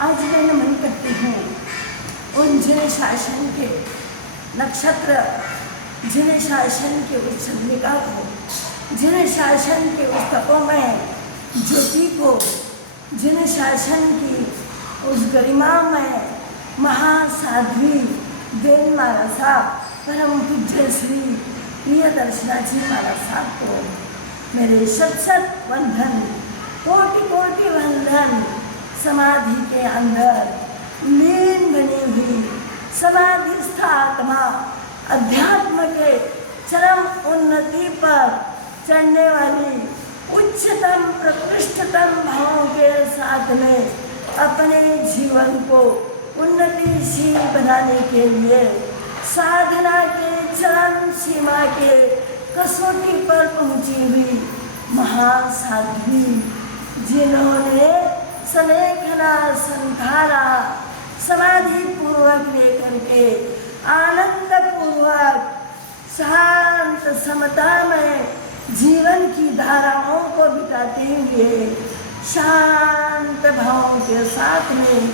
आज मैं नमन करती हूँ उन जिन शासन के नक्षत्र, जिन शासन के उस चंद्रिका को, जिन शासन के उस तपोमय ज्योति को, जिन शासन की उस गरिमामय महासाध्वी देन महाराज साहब, परम पूज्य श्री प्रियदर्शना जी महाराज साहब को मेरे शत शत वंदन, कोटि कोटि वंदन। समाधि के अंदर लीन बनी हुई समाधिस्थ आत्मा अध्यात्म के चरम उन्नति पर चढ़ने वाली उच्चतम प्रकृष्टतम भावों के साथ में अपने जीवन को उन्नतिशील बनाने के लिए साधना के चरम सीमा के कसौटी पर पहुंची हुई महासाध्वी, जिन्होंने सलेखना संधारा समाधि पूर्वक लेकर के आनंद पूर्वक शांत समता में जीवन की धाराओं को बिताते हुए शांत भावों के साथ में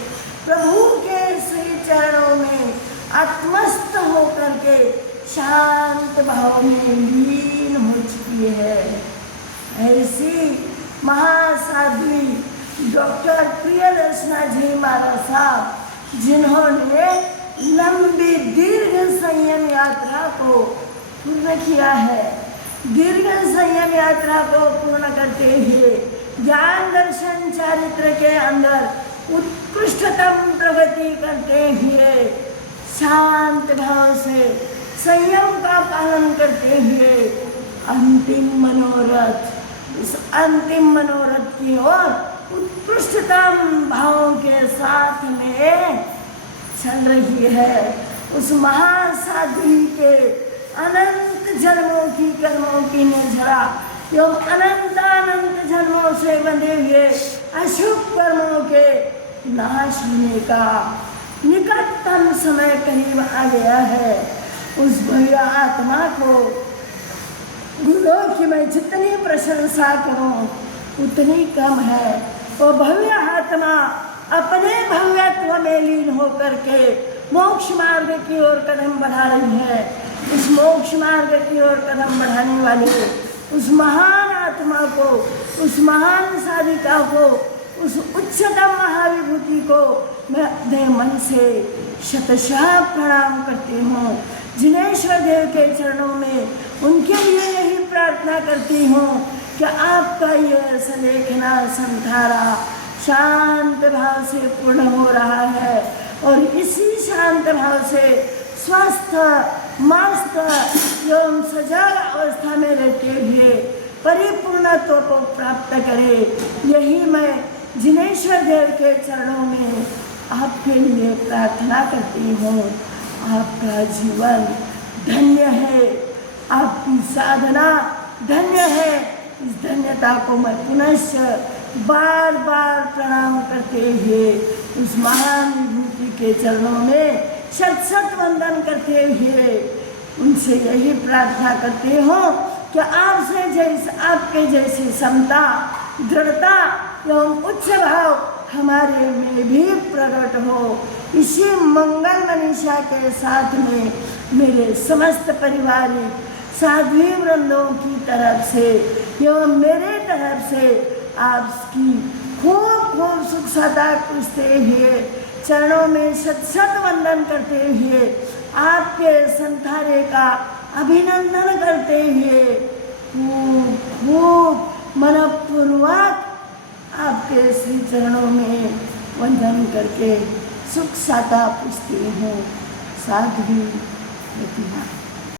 प्रभु के श्री चरणों में आत्मस्थ होकर के शांत भाव में लीन हो चुकी है। ऐसी महासाध्वी डॉक्टर प्रियदर्शना जी महाराज साहब, जिन्होंने लंबी दीर्घ संयम यात्रा को पूर्ण किया है, दीर्घ संयम यात्रा को पूर्ण करते हुए ज्ञान दर्शन चारित्र के अंदर उत्कृष्टतम प्रगति करते हुए शांत भाव से संयम का पालन करते हुए अंतिम मनोरथ, इस अंतिम मनोरथ की ओर उत्कृष्टतम भावों के साथ में चल रही है। उस महासाध्वी के अनंत जन्मों की कर्मों की निर्झरा एवं अनंत जन्मों से बंधे हुए अशुभ कर्मों के नाश होने का निकटतम समय करीब आ गया है। उस भव्य आत्मा को गुरुओं की मैं जितनी प्रशंसा करूं उतनी कम है। वो भव्य आत्मा अपने भव्यत्व में लीन होकर के मोक्ष मार्ग की ओर कदम बढ़ा रही है। इस मोक्ष मार्ग की ओर कदम बढ़ाने वाले उस महान आत्मा को, उस महान साधिका को, उस उच्चतम महाविभूति को मैं अपने मन से शतशः प्रणाम करती हूँ। जिनेश्वर देव के चरणों में उनके लिए यही प्रार्थना करती हूँ कि आपका यह सलेखना संधारा शांत भाव से पूर्ण हो रहा है और इसी शांत भाव से स्वस्थ मस्त एवं सजग अवस्था में रहते हुए परिपूर्णत्व को प्राप्त करे। यही मैं जिनेश्वर देव के चरणों में आपके लिए प्रार्थना करती हूँ। आपका जीवन धन्य है, आपकी साधना धन्य है। इस धन्यता को मैं पुनश्च बार बार प्रणाम करते हुए उस महान विभूति के चरणों में शत शत वंदन करते हुए उनसे यही प्रार्थना करते हो कि आपके जैसी समता, दृढ़ता एवं उच्च भाव हमारे में भी प्रकट हो। इसी मंगल मनीषा के साथ में मेरे समस्त परिवारिक साध्वी वृंदों की तरफ से एवं मेरे तरफ से आपकी खूब खूब सुख सदा पूछते हुए चरणों में शत शत वंदन करते हुए आपके संधारे का अभिनंदन करते हुए खूब खूब मनपूर्वक आपके श्री चरणों में वंदन करके सुख साता पूछती हूँ। साध्वी प्रतिमा।